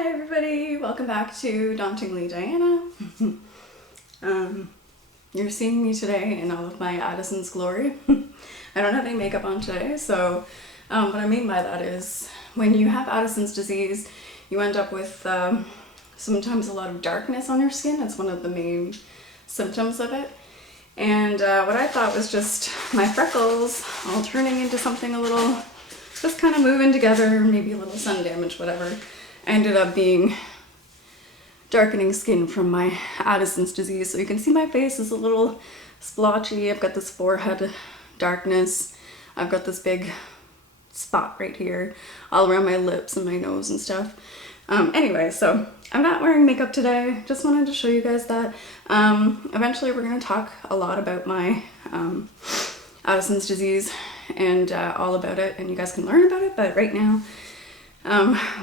Hi everybody, welcome back to Dauntingly Diana. You're seeing me today in all of my Addison's glory. I don't have any makeup on today, so what I mean by that is when you have Addison's disease, you end up with sometimes a lot of darkness on your skin. It's one of the main symptoms of it. And what I thought was just my freckles all turning into something a little, just kind of moving together, maybe a little sun damage, whatever. Ended up being darkening skin from my Addison's disease. So you can see my face is a little splotchy. I've got this forehead darkness. I've got this big spot right here all around my lips and my nose and stuff. Anyway, so I'm not wearing makeup today. Just wanted to show you guys that. Eventually we're going to talk a lot about my Addison's disease and all about it, and you guys can learn about it, but right now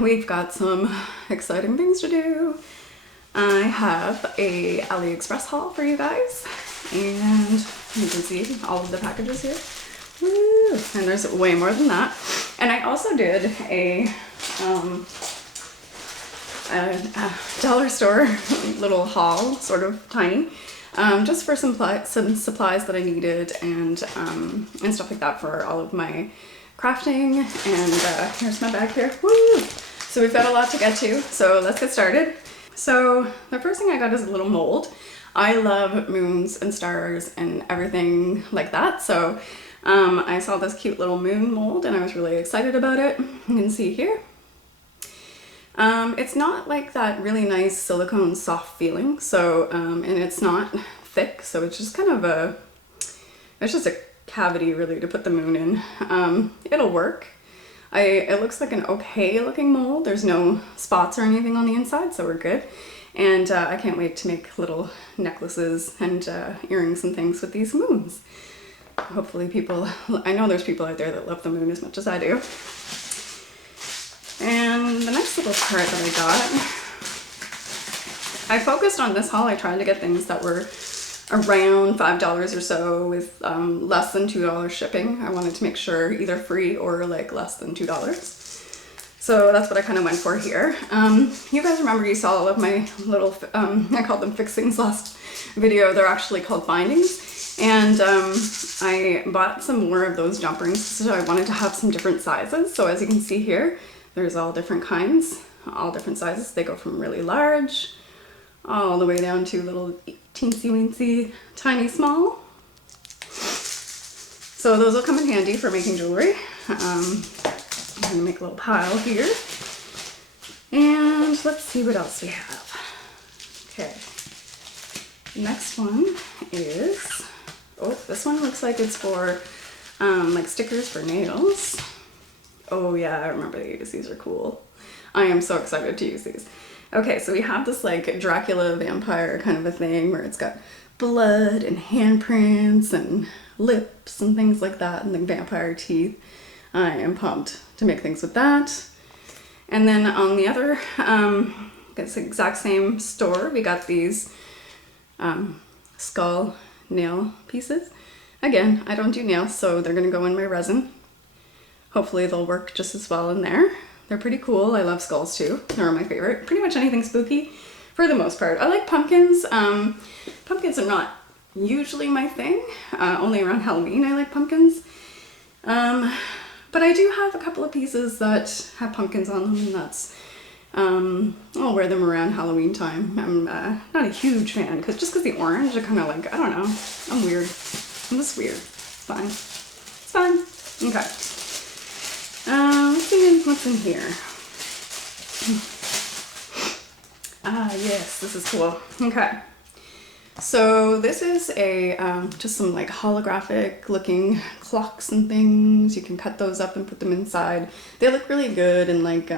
we've got some exciting things to do. I have a Aliexpress haul for you guys, and you can see all of the packages here. Woo! And there's way more than that. And I also did a dollar store little haul, sort of tiny, just for some supplies that I needed and stuff like that for all of my crafting. And here's my bag here. Woo! So we've got a lot to get to, so let's get started. So the first thing I got is a little mold. I love moons and stars and everything like that, so I saw this cute little moon mold and I was really excited about it. You can see here. It's not like that really nice silicone soft feeling, so and it's not thick, so it's just kind of it's just a cavity really to put the moon in. It'll work. It looks like an okay looking mold. There's no spots or anything on the inside, so we're good. And I can't wait to make little necklaces and earrings and things with these moons. Hopefully I know there's people out there that love the moon as much as I do. And the next little part that I got, I focused on this haul. I tried to get things that were around $5 or so with less than $2 shipping. I wanted to make sure either free or like less than $2. So that's what I kind of went for here. You guys remember you saw all of my little, I called them fixings last video. They're actually called bindings. And I bought some more of those jump rings, so I wanted to have some different sizes. So as you can see here, there's all different kinds, all different sizes. They go from really large all the way down to little teensy weensy tiny small. So those will come in handy for making jewelry. I'm gonna make a little pile here. And let's see what else we have. Okay, next one is, oh, this one looks like it's for like stickers for nails. Oh yeah, I remember these. These are cool. I am so excited to use these. Okay, so we have this like Dracula vampire kind of a thing where it's got blood and handprints and lips and things like that and the vampire teeth. I am pumped to make things with that. And then on the other, it's the exact same store, we got these skull nail pieces. Again, I don't do nails, so they're gonna go in my resin. Hopefully they'll work just as well in there. They're pretty cool. I love skulls too. They're my favorite. Pretty much anything spooky for the most part. I like pumpkins. Pumpkins are not usually my thing. Only around Halloween I like pumpkins. But I do have a couple of pieces that have pumpkins on them, and that's, I'll wear them around Halloween time. I'm not a huge fan, just because the orange, I kind of like, I don't know. I'm weird. I'm just weird. It's fine. It's fine. Okay. Let's see what's in here. Ah, yes, this is cool. Okay. So this is a, just some like holographic looking clocks and things. You can cut those up and put them inside. They look really good in like,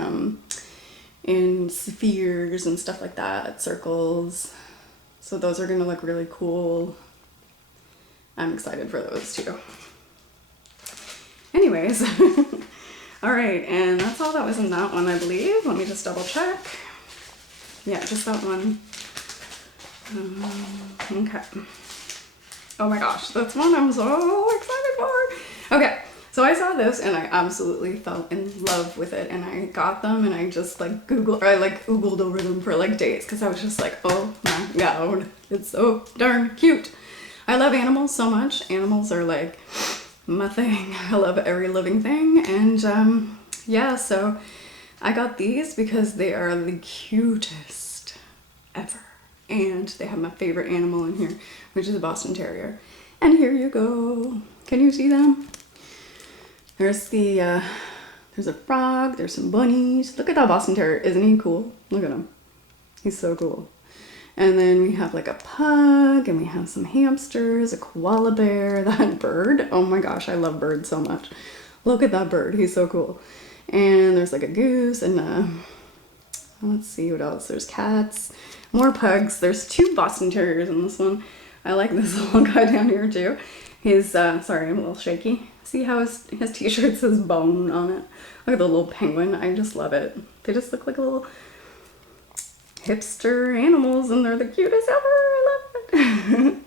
in spheres and stuff like that, circles. So those are gonna look really cool. I'm excited for those too. Anyways. All right, and that's all that was in that one, I believe. Let me just double check. Yeah, just that one. Okay. Oh my gosh, that's one I'm so excited for. Okay, So I saw this and I absolutely fell in love with it, and I got them and I just like Googled over them for like days because I was just like, oh my god, it's so darn cute. I love animals so much. Animals are like my thing. I love every living thing, and yeah, so I got these because they are the cutest ever. And they have my favorite animal in here, which is a Boston Terrier. And here you go. Can you see them? There's the, there's a frog, there's some bunnies. Look at that Boston Terrier, isn't he cool? Look at him. He's so cool. And then we have like a pug, and we have some hamsters, a koala bear, that bird. Oh my gosh, I love birds so much. Look at that bird, he's so cool. And there's like a goose, and let's see what else. There's cats, more pugs. There's 2 Boston Terriers in this one. I like this little guy down here too. He's, sorry, I'm a little shaky. See how his t-shirt says bone on it? Look at the little penguin. I just love it. They just look like little hipster animals, and they're the cutest ever. I love it.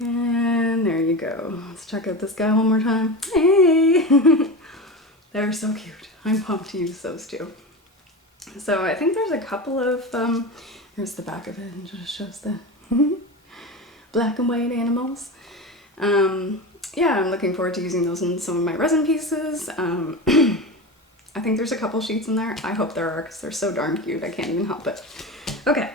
And there you go. Let's check out this guy one more time. Hey! They're so cute. I'm pumped to use those too. So I think there's a couple of, here's the back of it, and just shows the black and white animals. Yeah, I'm looking forward to using those in some of my resin pieces. I think there's a couple sheets in there. I hope there are, because they're so darn cute. I can't even help it. Okay.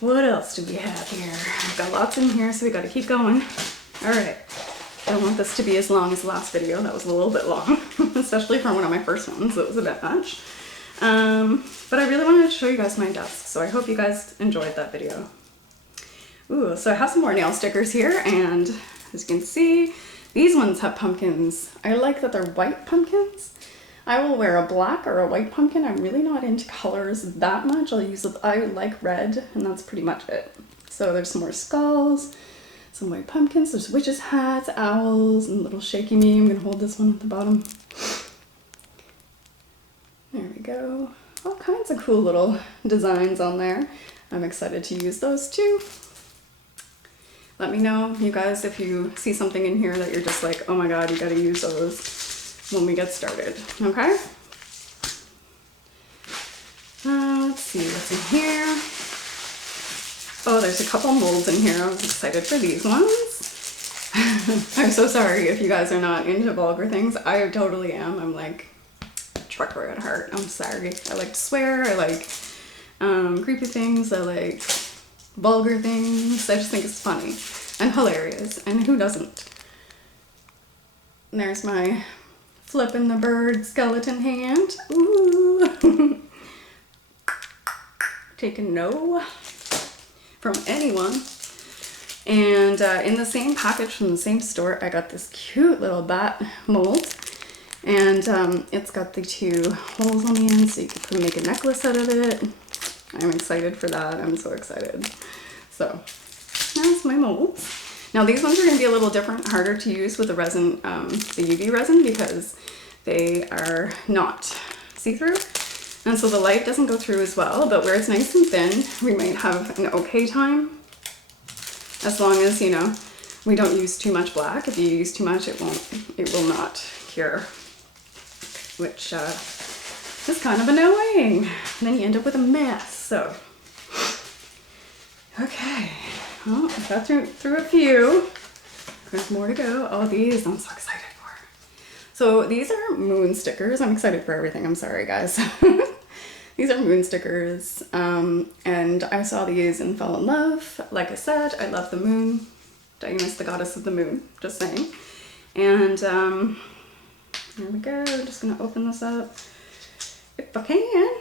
What else do we have here? I've got lots in here, so we got to keep going. All right. I don't want this to be as long as the last video. That was a little bit long, especially for one of my first ones. It was a bit much. But I really wanted to show you guys my desk, so I hope you guys enjoyed that video. Ooh, so I have some more nail stickers here, and as you can see, these ones have pumpkins. I like that they're white pumpkins. I will wear a black or a white pumpkin. I'm really not into colors that much. I like red, and that's pretty much it. So there's some more skulls, some white pumpkins. There's witches' hats, owls, and little shaky me. I'm gonna hold this one at the bottom. There we go. All kinds of cool little designs on there. I'm excited to use those too. Let me know, you guys, if you see something in here that you're just like, oh my god, you gotta use those when we get started, okay? Let's see what's in here. Oh, there's a couple molds in here. I was excited for these ones. I'm so sorry if you guys are not into vulgar things. I totally am. I'm like a trucker at heart. I'm sorry. I like to swear. I like creepy things. I like vulgar things. I just think it's funny and hilarious, and who doesn't? And there's my flipping the bird skeleton hand. Ooh. Take a no from anyone. And in the same package from the same store, I got this cute little bat mold, and it's got the 2 holes on the end, so you can make a necklace out of it. I'm excited for that. I'm so excited. So that's my molds. Now these ones are going to be a little different, harder to use with the resin, the UV resin, because they are not see-through, and so the light doesn't go through as well. But where it's nice and thin, we might have an okay time, as long as, you know, we don't use too much black. If you use too much, it will not cure, which is kind of annoying. And then you end up with a mess. So, okay, well, I got through a few. There's more to go. Oh, these I'm so excited for. So these are moon stickers. I'm excited for everything. I'm sorry, guys. These are moon stickers, and I saw these and fell in love. Like I said, I love the moon. Diana's the goddess of the moon, just saying. And here we go. I'm just gonna open this up if I can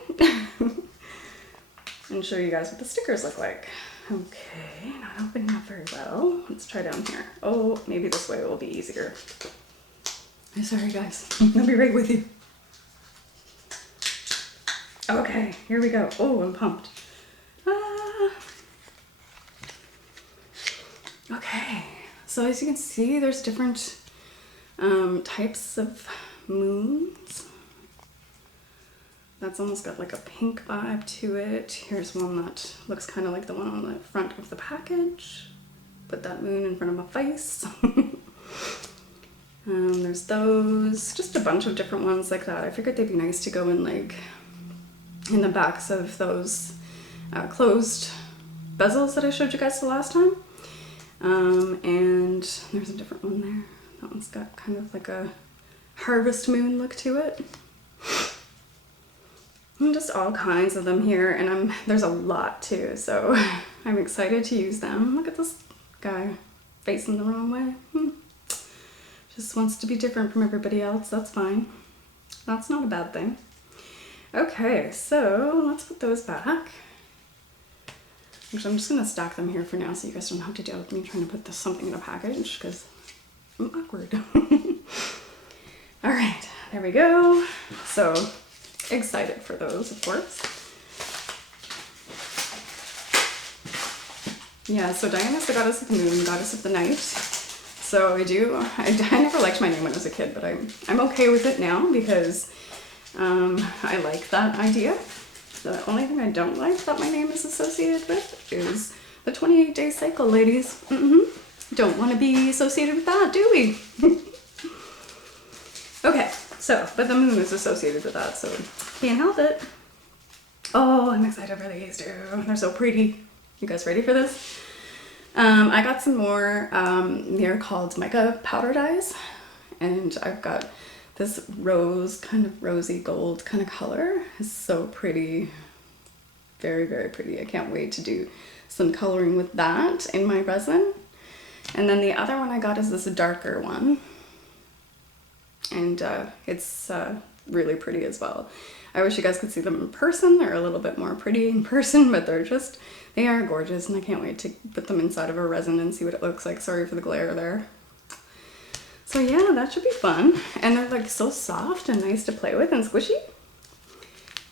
and show you guys what the stickers look like. Okay, not opening up very well. Let's try down here. Oh, maybe this way it will be easier. I'm sorry, guys. I'll be right with you. Okay, here we go. Oh, I'm pumped. Okay, so as you can see, there's different types of moons. That's almost got like a pink vibe to it. Here's one that looks kind of like the one on the front of the package. Put that moon in front of my face. There's those, just a bunch of different ones like that. I figured they'd be nice to go in like in the backs of those closed bezels that I showed you guys the last time. And there's a different one there. That one's got kind of like a harvest moon look to it. And just all kinds of them here, and there's a lot too, so I'm excited to use them. Look at this guy facing the wrong way. Just wants to be different from everybody else. That's fine. That's not a bad thing. Okay, so let's put those back. Actually, I'm just gonna stack them here for now so you guys don't have to deal with me trying to put something in a package because I'm awkward. All right, there we go. So excited for those, of course. Yeah, so Diana's the goddess of the moon, goddess of the night. So I never liked my name when I was a kid, but I'm okay with it now because I like that idea. The only thing I don't like that my name is associated with is the 28-day cycle, ladies. Don't want to be associated with that, do we? Okay, so, but the moon is associated with that, so can't help it. Oh, I'm excited for these too. They're so pretty. You guys ready for this? I got some more, they're called Mica powder dyes, and I've got this rose, kind of rosy gold kind of color. It's so pretty. Very, very pretty. I can't wait to do some coloring with that in my resin. And then the other one I got is this darker one. And it's really pretty as well. I wish you guys could see them in person. They're a little bit more pretty in person, but they are gorgeous, and I can't wait to put them inside of a resin and see what it looks like. Sorry for the glare there. So yeah, that should be fun. And they're like so soft and nice to play with and squishy.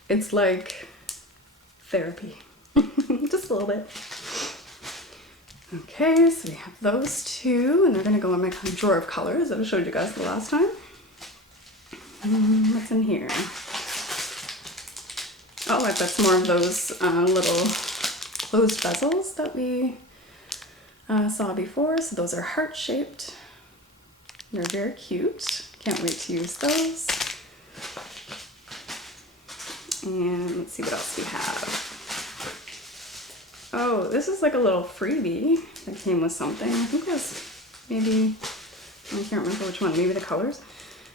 It's like therapy, just a little bit. Okay, so we have those two, and they're gonna go in my drawer of colors that I showed you guys the last time. What's in here? Oh, I've got some more of those little closed bezels that we saw before. So those are heart-shaped. They're very cute. Can't wait to use those. And let's see what else we have. Oh, this is like a little freebie that came with something. I think it was maybe, I can't remember which one, maybe the colors.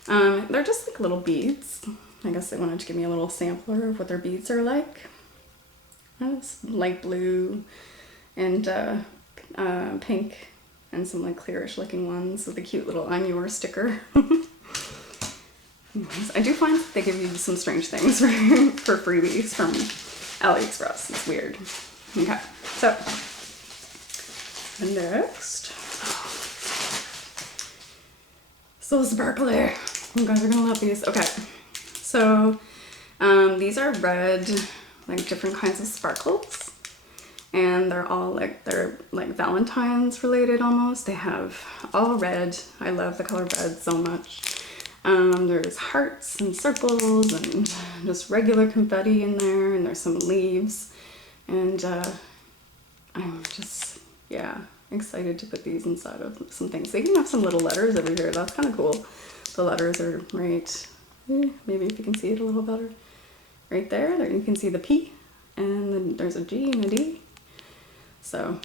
They're just like little beads. I guess they wanted to give me a little sampler of what their beads are like. It's light blue and pink and some like clearish looking ones with a cute little I'm yours sticker. Anyways, I do find that they give you some strange things for freebies from Aliexpress. It's weird. Okay, so next, so sparkly. You guys are gonna love these. Okay, so these are red, like different kinds of sparkles, and they're like Valentine's related almost. They have all red. I love the color red so much. There's hearts and circles and just regular confetti in there, and there's some leaves, and I'm just, yeah, excited to put these inside of some things. They even have some little letters over here. That's kind of cool. The letters are right, maybe if you can see it a little better, right there. There you can see the P, and then there's a G and a D. So,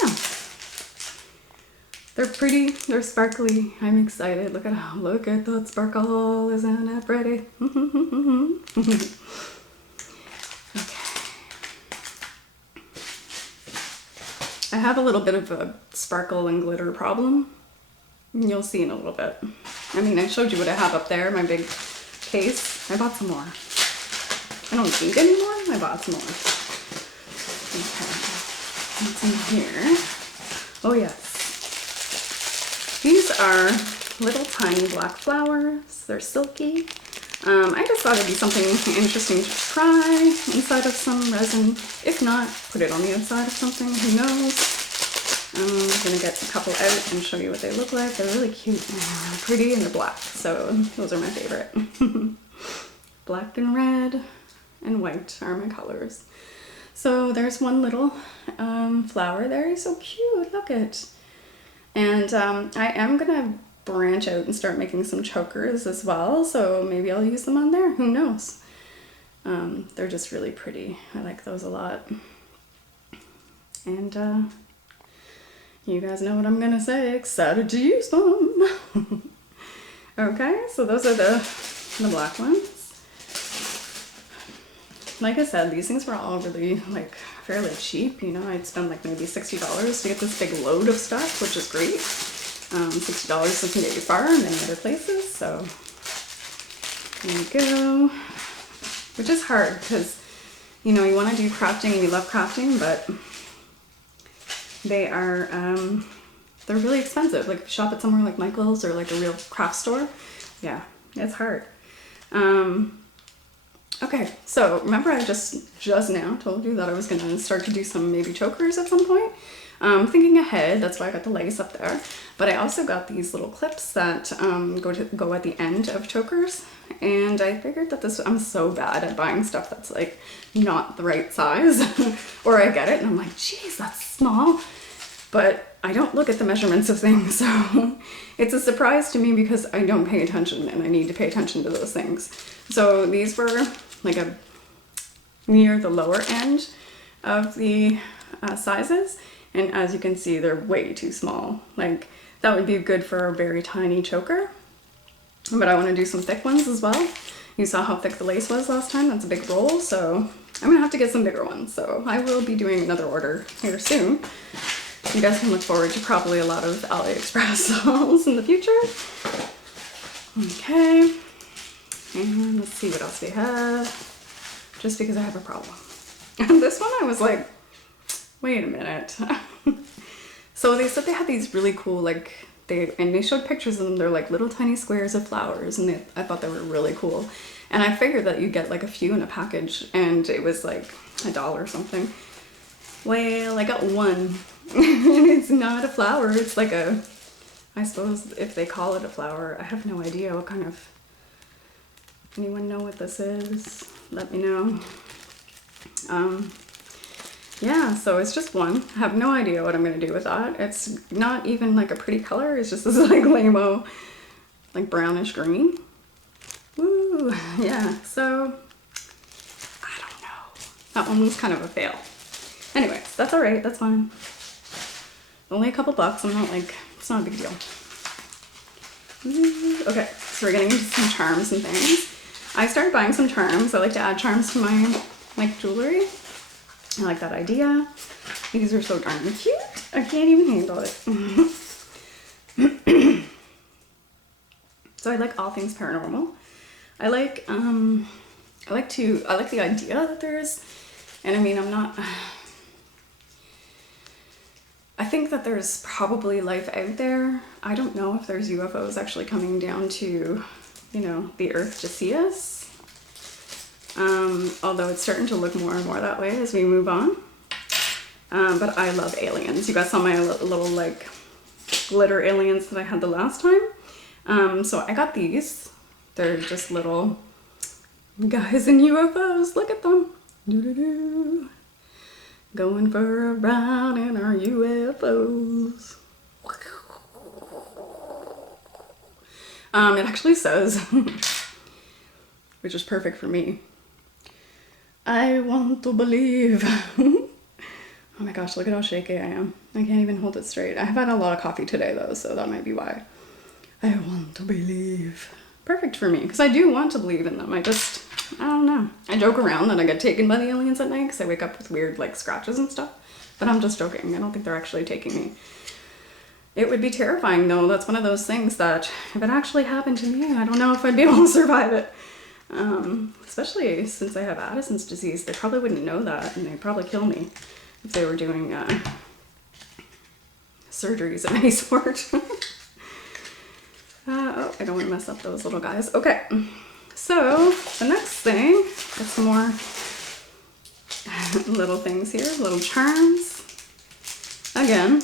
yeah. They're pretty, they're sparkly. I'm excited. Look at that sparkle, isn't it pretty? Okay. I have a little bit of a sparkle and glitter problem. You'll see in a little bit. I mean, I showed you what I have up there, my big case. I bought some more. I don't need any more, I bought some more. Okay, what's in here? Oh yes. These are little tiny black flowers. They're silky. I just thought it'd be something interesting to try inside of some resin. If not, put it on the outside of something, who knows. I'm gonna get a couple out and show you what they look like. They're really cute and they're pretty, and they're black, so those are my favorite. Black and red and white are my colors. So there's one little flower there. He's so cute, look it. And I am gonna branch out and start making some chokers as well, so maybe I'll use them on there, who knows. They're just really pretty. I like those a lot. And you guys know what I'm gonna say, excited to use them. Okay, so those are the black ones. Like I said, these things were all really like fairly cheap, you know. I'd spend like maybe $60 to get this big load of stuff, which is great. $60 doesn't get you far in many other places, so there you go. Which is hard because, you know, you want to do crafting and you love crafting, but they are, they're really expensive. Like if you shop at somewhere like Michael's or like a real craft store, yeah, it's hard. Okay, so remember I just now told you that I was gonna start to do some maybe chokers at some point. Thinking ahead, that's why I got the lace up there. But I also got these little clips that go at the end of chokers. And I figured that this, I'm so bad at buying stuff that's like not the right size. Or I get it and I'm like, geez, that's small. But I don't look at the measurements of things, so it's a surprise to me because I don't pay attention and I need to pay attention to those things. So these were like near the lower end of the sizes, and as you can see, they're way too small. Like that would be good for a very tiny choker, but I want to do some thick ones as well. You saw how thick the lace was last time. That's a big roll, so I'm gonna have to get some bigger ones. So I will be doing another order here soon. You guys can look forward to probably a lot of Aliexpress hauls in the future. Okay, and let's see what else we have, just because I have a problem. This one I was like, wait a minute. So they said they had these really cool, like, they showed pictures of them. They're like little tiny squares of flowers, and I thought they were really cool. And I figured that you get like a few in a package, and it was like $1 or something. Well, I got one. And it's not a flower, it's like a, I suppose if they call it a flower, I have no idea what kind of, anyone know what this is? Let me know. Yeah, so it's just one. I have no idea what I'm gonna do with that. It's not even like a pretty color, it's just this like lame-o, like brownish green. Woo, yeah, so, I don't know. That one was kind of a fail. Anyways, that's all right, that's fine. Only a couple bucks, I'm not like, it's not a big deal. Okay, so we're getting into some charms and things. I started buying some charms. I like to add charms to my like jewelry. I like that idea. These are so darn cute. I can't even handle it. So I like all things paranormal. I like the idea that there's, and I mean, I think that there's probably life out there. I don't know if there's UFOs actually coming down to, you know, the earth to see us. Although it's starting to look more and more that way as we move on. But I love aliens. You guys saw my little like glitter aliens that I had the last time. So I got these. They're just little guys in UFOs. Look at them. Doo-doo-doo. Going for a ride in our UFOs. It actually says, which is perfect for me, I want to believe. Oh my gosh, look at how shaky I am. I can't even hold it straight. I have had a lot of coffee today though, so that might be why. I want to believe. Perfect for me, because I do want to believe in them. I don't know. I joke around that I get taken by the aliens at night because I wake up with weird like scratches and stuff. But I'm just joking. I don't think they're actually taking me. It would be terrifying though. That's one of those things that if it actually happened to me, I don't know if I'd be able to survive it. Especially since I have Addison's disease. They probably wouldn't know that, and they'd probably kill me if they were doing surgeries of any sort. Oh, I don't want to mess up those little guys. Okay. So the next thing is some more little things here, little charms. Again,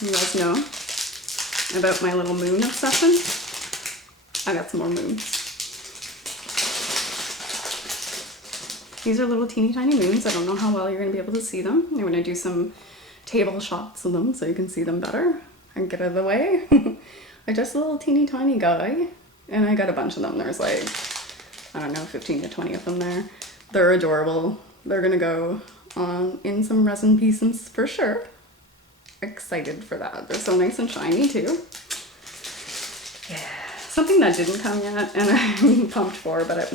you guys know about my little moon obsession. I got some more moons. These are little teeny tiny moons. I don't know how well you're going to be able to see them. I'm going to do some table shots of them so you can see them better. and get out of the way. I'm just a little teeny tiny guy, and I got a bunch of them. There's like, I don't know, 15 to 20 of them there. They're adorable. They're gonna go on in some resin pieces for sure. Excited for that. They're so nice and shiny too. Yeah. Something that didn't come yet, and I'm pumped for, but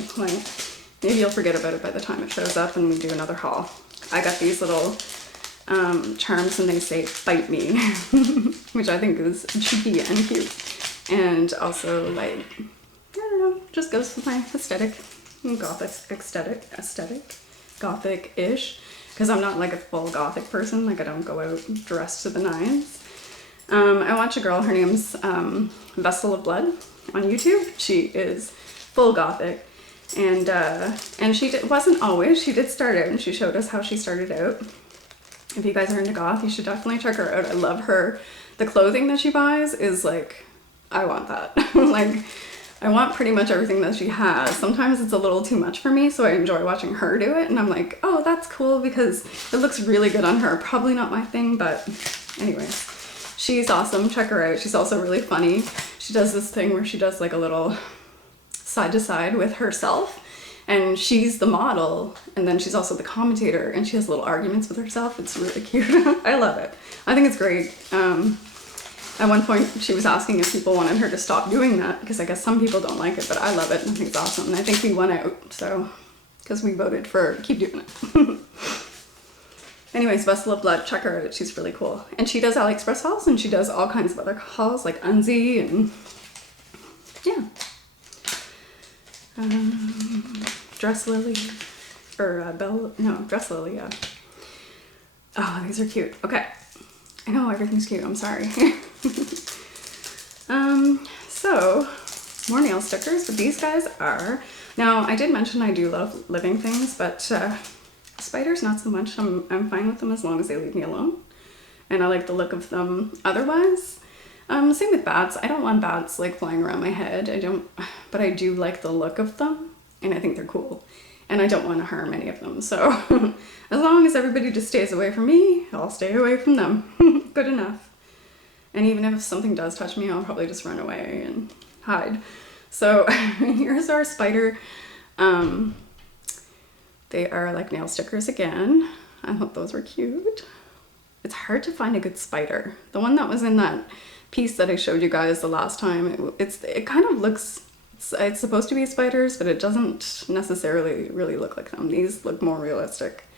maybe you'll forget about it by the time it shows up and we do another haul. I got these little charms, and they say "bite me," which I think is cheeky and cute, and also like, I don't know, just goes with my aesthetic, gothic-ish, because I'm not like a full gothic person. Like I don't go out dressed to the nines. I watch a girl, her name's Vessel of Blood on YouTube. She is full gothic, and she wasn't always. She did start out, and she showed us how she started out. If you guys are into goth, you should definitely check her out. I love her. The clothing that she buys is like, I want that. Like, I want pretty much everything that she has. Sometimes it's a little too much for me, so I enjoy watching her do it, and I'm like, oh, that's cool because it looks really good on her. Probably not my thing, but anyways. She's awesome. Check her out. She's also really funny. She does this thing where she does like a little side to side with herself, and she's the model, and then she's also the commentator, and she has little arguments with herself. It's really cute. I love it. I think it's great. At one point she was asking if people wanted her to stop doing that, because I guess some people don't like it, but I love it and I think it's awesome. And I think we won out, so, because we voted for keep doing it. Anyways, Vessel of Blood, check her out. She's really cool. And she does Aliexpress hauls, and she does all kinds of other hauls like Unzi and yeah. Dress Lily, or Dress Lily, yeah. Oh, these are cute. Okay. I know everything's cute, I'm sorry. So, more nail stickers, but these guys are, now I did mention I do love living things, but spiders not so much. I'm fine with them as long as they leave me alone. And I like the look of them otherwise. Same with bats. I don't want bats like flying around my head. But I do like the look of them, and I think they're cool. And I don't want to harm any of them. So as long as everybody just stays away from me, I'll stay away from them. Good enough. And even if something does touch me, I'll probably just run away and hide. So here's our spider. They are like nail stickers again. I thought those were cute. It's hard to find a good spider. The one that was in that piece that I showed you guys the last time, it kind of looks, it's supposed to be spiders, but it doesn't necessarily really look like them. These look more realistic.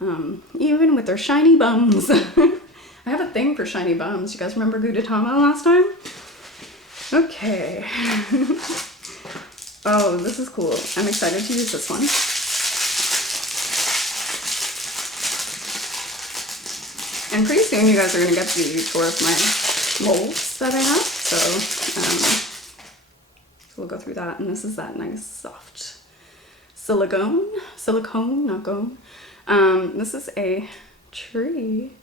Even with their shiny bums. I have a thing for shiny bums. You guys remember Gudetama last time? Okay. Oh, this is cool. I'm excited to use this one. And pretty soon you guys are going to get the tour of my molds that I have. So we'll go through that. And this is that nice soft silicone, not gone. This is a tree.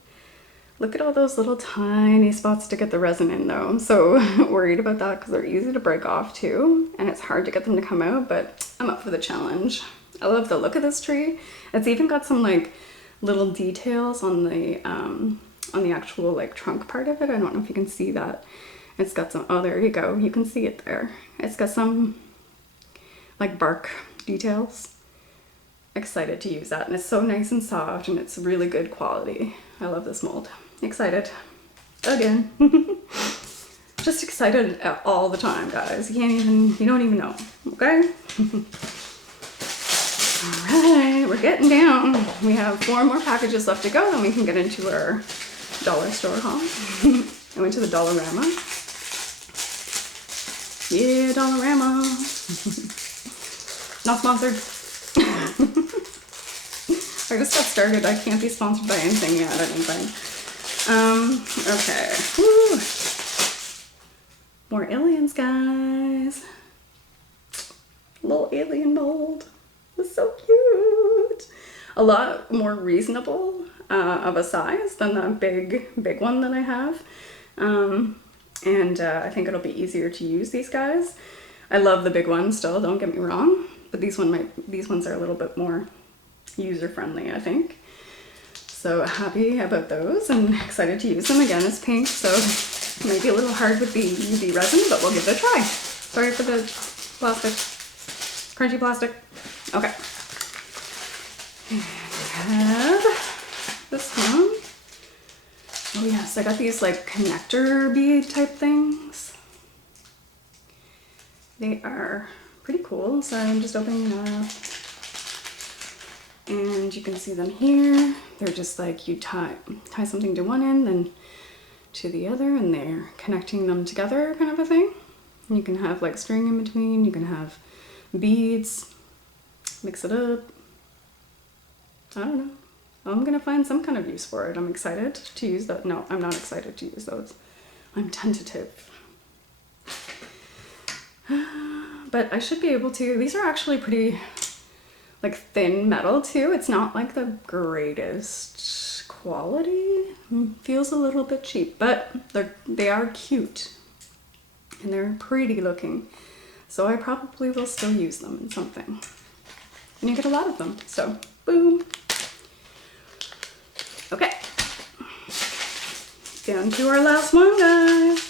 Look at all those little tiny spots to get the resin in though. I'm so worried about that because they're easy to break off too. And it's hard to get them to come out, but I'm up for the challenge. I love the look of this tree. It's even got some like little details on the actual like trunk part of it. I don't know if you can see that. It's got some, oh there you go. You can see it there. It's got some like bark details. Excited to use that, and it's so nice and soft and it's really good quality. I love this mold. Excited again. Just excited all the time, guys. You don't even know. Okay. All right, we're getting down. We have 4 more packages left to go, then we can get into our dollar store haul. I went to the Dollarama. Yeah, Dollarama. Not sponsored. I just got started. I can't be sponsored by anything yet, I don't think. Okay. Woo. More aliens, guys. Little alien mold. It's so cute. A lot more reasonable of a size than the big one that I have. I think it'll be easier to use these guys. I love the big ones still, don't get me wrong, but these ones are a little bit more user-friendly, I think. So happy about those and excited to use them. Again, it's pink, so it might be a little hard with the UV resin, but we'll give it a try. Sorry for the plastic, crunchy plastic. Okay. And we have this one. Oh yes, I got these like connector bead type things. They are pretty cool, so I'm just opening it up. And you can see them here. They're just like you tie something to one end, then to the other, and they're connecting them together kind of a thing. And you can have like string in between, you can have beads, mix it up. I don't know. I'm gonna find some kind of use for it. I'm excited to use that. No, I'm not excited to use those. I'm tentative. But I should be able to. These are actually pretty like thin metal too. It's not like the greatest quality. Feels a little bit cheap, but they are cute and they're pretty looking. So I probably will still use them in something. And you get a lot of them, so boom. Okay, down to our last one, guys.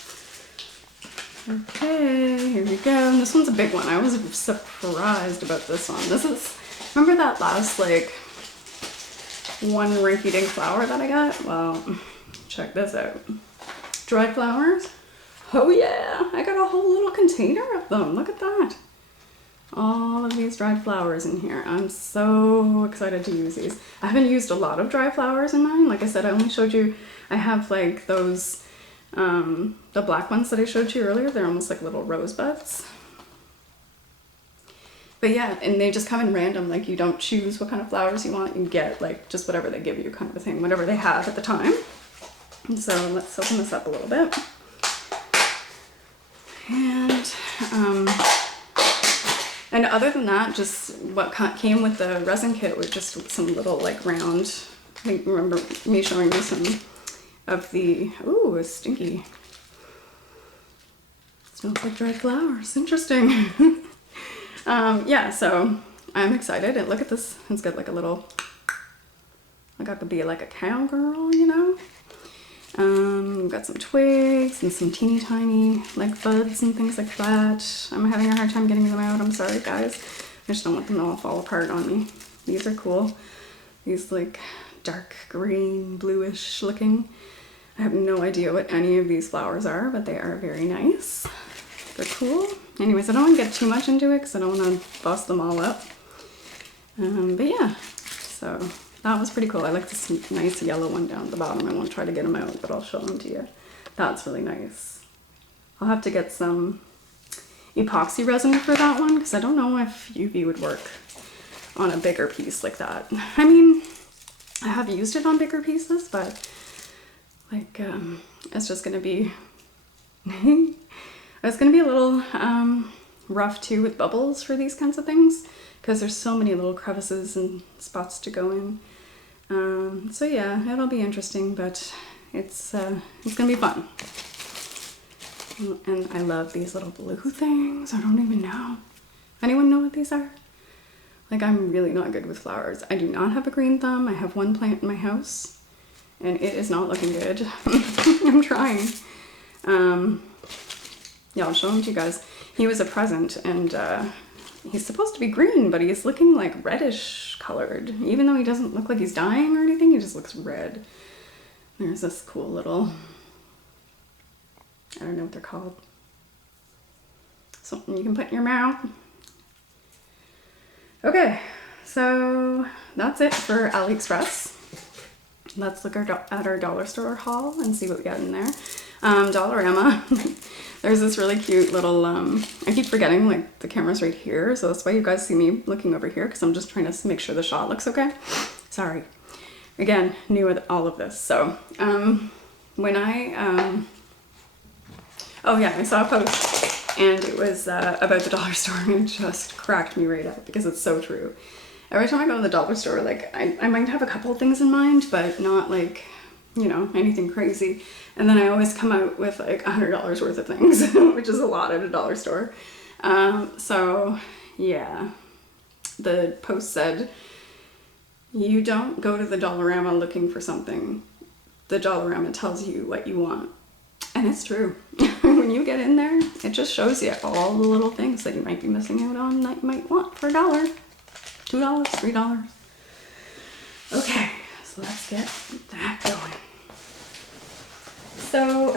Okay, here we go. And this one's a big one. I was surprised about this one. This is, remember that last like one rinky-dink flower that I got? Well, check this out. Dried flowers. Oh yeah, I got a whole little container of them. Look at that. All of these dried flowers in here. I'm so excited to use these. I haven't used a lot of dry flowers in mine. Like I said, I only showed you, I have like those, the black ones that I showed you earlier. They're almost like little rosebuds. But yeah, and they just come in random. Like you don't choose what kind of flowers you want. You get like just whatever they give you kind of a thing, whatever they have at the time. And so let's open this up a little bit. And other than that, just what came with the resin kit was just some little like round, I think remember me showing you some of the, ooh, it's stinky. Smells like dried flowers, interesting. Yeah, so I'm excited. And look at this, it's got like a little, like I could be like a cowgirl, you know? Got some twigs and some teeny tiny like buds and things like that. I'm having a hard time getting them out. I'm sorry guys. I just don't want them to all fall apart on me. These are cool. These like dark green, bluish looking. I have no idea what any of these flowers are, but they are very nice. They're cool. Anyways, I don't want to get too much into it because I don't want to bust them all up. But yeah, so that was pretty cool. I like this nice yellow one down at the bottom. I won't try to get them out, but I'll show them to you. That's really nice. I'll have to get some epoxy resin for that one because I don't know if UV would work on a bigger piece like that. I mean, I have used it on bigger pieces, but like it's just gonna be it's gonna be a little rough too with bubbles for these kinds of things because there's so many little crevices and spots to go in. So yeah, it'll be interesting, but it's gonna be fun. And I love these little blue things. I don't even know. Anyone know what these are? Like, I'm really not good with flowers. I do not have a green thumb. I have one plant in my house and it is not looking good. I'm trying. Yeah, I'll show them to you guys. He was a present and he's supposed to be green, but he's looking like reddish colored. Even though he doesn't look like he's dying or anything, he just looks red. There's this cool little, I don't know what they're called. Something you can put in your mouth. Okay, so that's it for AliExpress. Let's look at our dollar store haul and see what we got in there. Dollarama. There's this really cute little, I keep forgetting like the camera's right here, so that's why you guys see me looking over here because I'm just trying to make sure the shot looks okay. Sorry. Again, new with all of this. So when I, oh yeah, I saw a post and it was about the dollar store and it just cracked me right up because it's so true. Every time I go to the dollar store, like I might have a couple of things in mind, but not like, you know, anything crazy. And then I always come out with like $100 worth of things, which is a lot at a dollar store. So yeah, the post said, You don't go to the Dollarama looking for something. The Dollarama tells you what you want. And it's true. When you get in there, it just shows you all the little things that you might be missing out on that you might want for $1, $2, $3. Okay, so let's get that going. So,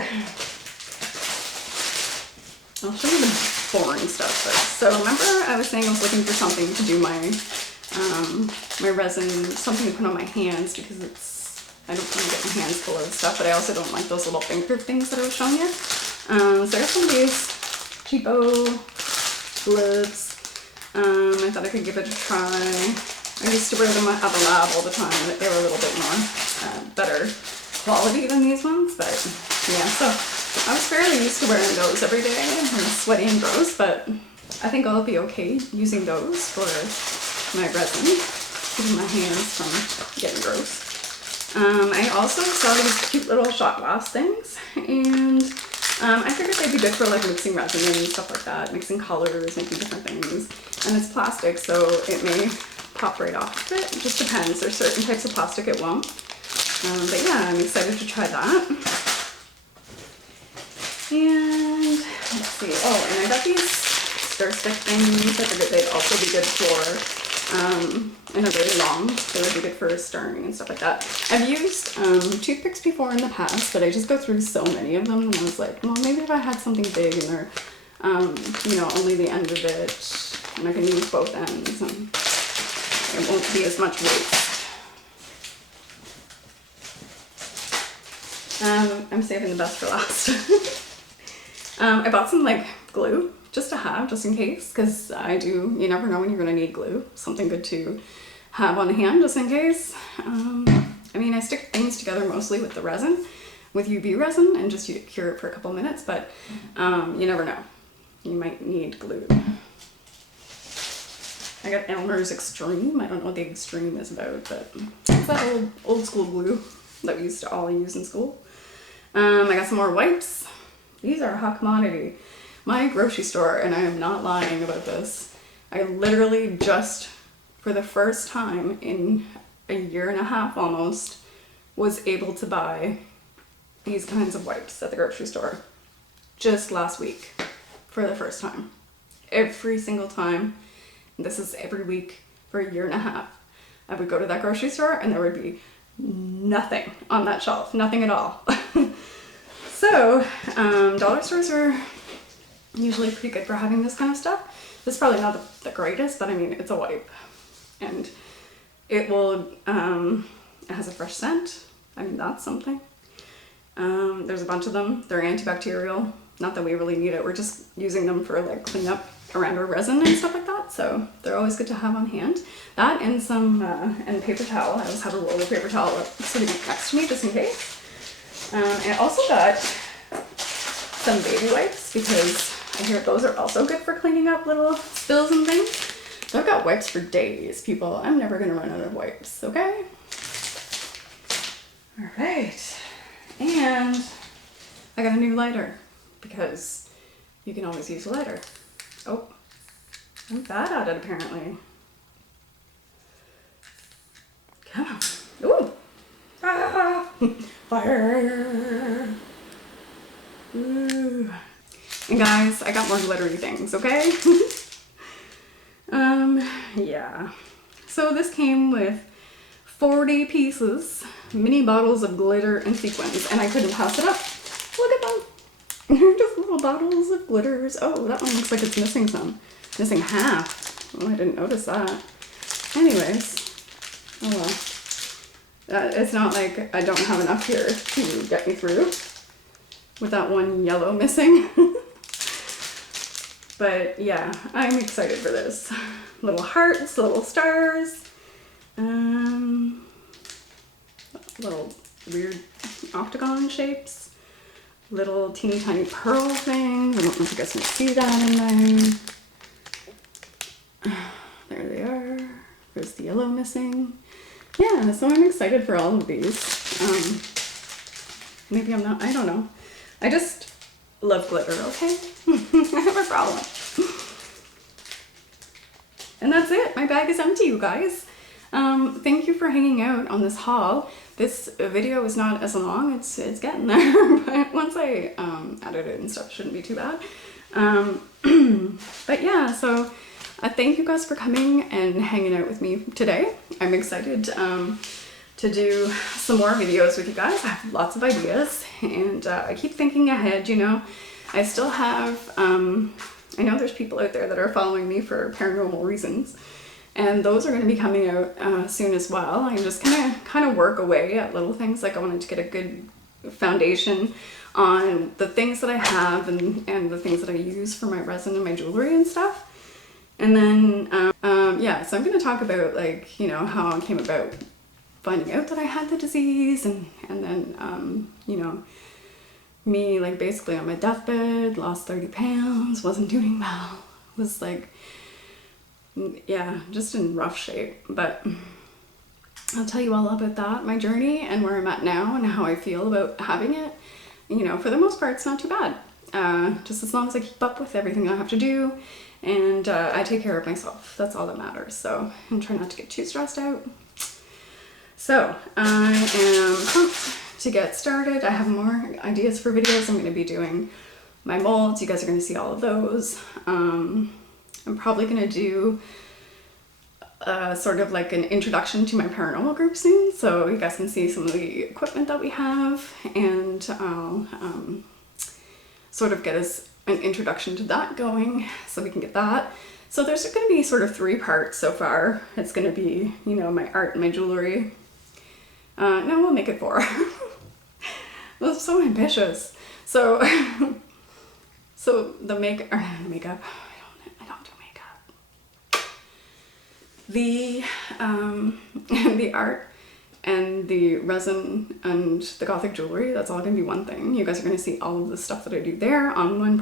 I'll show you the boring stuff first. So remember I was saying I was looking for something to do my my resin, something to put on my hands because I don't want to get my hands full of stuff, but I also don't like those little finger things that I was showing you. So I got some of these cheapo gloves. I thought I could give it a try. I used to wear them at the lab all the time, but they were a little bit more better quality than these ones, but yeah, so I was fairly used to wearing those every day. I'm sweaty and gross, but I think I'll be okay using those for my resin, keeping my hands from getting gross. I also saw these cute little shot glass things, and I figured they'd be good for like mixing resin and stuff like that, mixing colors, making different things. And it's plastic, so it may pop right off of it. It just depends. There's certain types of plastic it won't. But yeah, I'm excited to try that. And let's see. Oh, and I got these stir stick things. I figured they'd also be good for, and they're really long. They would be good for stirring and stuff like that. I've used toothpicks before in the past, but I just go through so many of them, and I was like, well, maybe if I had something big and they're, you know, only the end of it, and I can use both ends, and it won't be as much waste. I'm saving the best for last. I bought some like glue just to have, just in case, because you never know when you're gonna need glue. Something good to have on hand just in case. I mean, I stick things together mostly with the resin, with UV resin, and just cure it for a couple minutes, but you never know. You might need glue. I got Elmer's Extreme. I don't know what the Extreme is about, but it's that old school glue that we used to all use in school. I got some more wipes. These are a hot commodity. My grocery store, and I am not lying about this, I literally just, for the first time in a year and a half almost, was able to buy these kinds of wipes at the grocery store. Just last week, for the first time. Every single time, this is every week for a year and a half, I would go to that grocery store and there would be nothing on that shelf, nothing at all. So, dollar stores are usually pretty good for having this kind of stuff. This is probably not the greatest, but I mean, it's a wipe. And it will, it has a fresh scent. I mean, that's something. There's a bunch of them. They're antibacterial. Not that we really need it. We're just using them for like cleanup around our resin and stuff like that. So they're always good to have on hand. That and some, and paper towel. I always have a roll of paper towel sitting next to me just in case. And I also got some baby wipes because I hear those are also good for cleaning up little spills and things. So I've got wipes for days, people. I'm never gonna run out of wipes, okay? All right, and I got a new lighter because you can always use a lighter. Oh, I'm bad at it apparently. Come on. Ooh. Ah, fire. Ooh. And guys, I got more glittery things, okay? Yeah. So this came with 40 pieces, mini bottles of glitter and sequins, and I couldn't pass it up. Look at them. They're just little bottles of glitters. Oh, that one looks like it's missing some. Missing half. Oh, I didn't notice that. Anyways. Oh well. It's not like I don't have enough here to get me through with that one yellow missing. But yeah, I'm excited for this. Little hearts, little stars, little weird octagon shapes, little teeny tiny pearl things. I don't know if you guys can see that in there. There they are. There's the yellow missing. Yeah, so I'm excited for all of these. Maybe I'm not, I don't know. I just love glitter, okay? I have a problem. And that's it. My bag is empty, you guys. Thank you for hanging out on this haul. This video is not as long, it's getting there, but once I edit it and stuff, it shouldn't be too bad. But yeah, so thank you guys for coming and hanging out with me today. I'm excited to do some more videos with you guys. I have lots of ideas, and I keep thinking ahead, you know. I still have, I know there's people out there that are following me for paranormal reasons, and those are going to be coming out soon as well. I just kind of work away at little things. Like I wanted to get a good foundation on the things that I have and the things that I use for my resin and my jewelry and stuff. And then, yeah, so I'm going to talk about, like, you know, how I came about finding out that I had the disease, and then, you know, me, like, basically on my deathbed, lost 30 pounds, wasn't doing well, was like, yeah, just in rough shape. But I'll tell you all about that, my journey and where I'm at now and how I feel about having it. You know, for the most part, it's not too bad. Just as long as I keep up with everything I have to do, and I take care of myself. That's all that matters. So, and try not to get too stressed out. So, I am pumped to get started. I have more ideas for videos. I'm going to be doing my molds. You guys are going to see all of those. I'm probably going to do sort of like an introduction to my paranormal group soon, so you guys can see some of the equipment that we have, and I'll sort of get us an introduction to that going so we can get that. So there's going to be sort of 3 parts so far. It's going to be, you know, my art and my jewelry. No, we'll make it 4. That's so ambitious. So so the makeup, I don't do makeup. The art and the resin and the gothic jewelry, that's all gonna be one thing. You guys are gonna see all of the stuff that I do there on one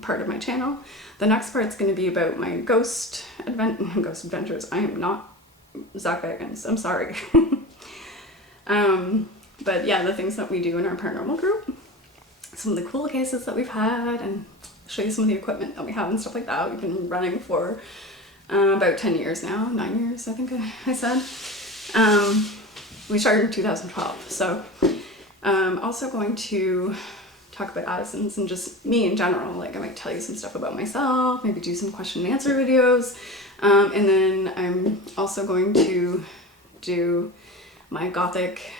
part of my channel. The next part's gonna be about my ghost adventures. I am not Zach Bagans, I'm sorry. But yeah, the things that we do in our paranormal group, some of the cool cases that we've had, and show you some of the equipment that we have and stuff like that. We've been running for about 10 years now, 9 years I think I said. We started in 2012, so also going to talk about Addison's and just me in general. Like, I might tell you some stuff about myself, maybe do some question and answer videos, and then I'm also going to do my gothic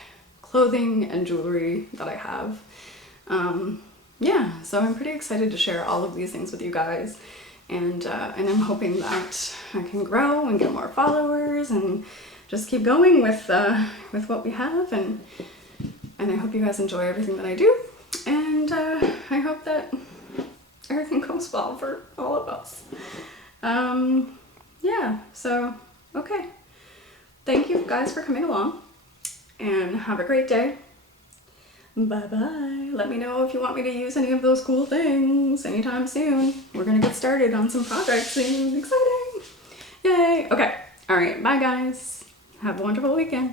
clothing and jewelry that I have. Yeah, so I'm pretty excited to share all of these things with you guys, and I'm hoping that I can grow and get more followers and just keep going with what we have, and I hope you guys enjoy everything that I do, and I hope that everything goes well for all of us. Yeah, so okay, thank you guys for coming along, and have a great day. Bye bye. Let me know if you want me to use any of those cool things anytime soon. We're gonna get started on some projects soon. Exciting! Yay! Okay. Alright, bye guys. Have a wonderful weekend.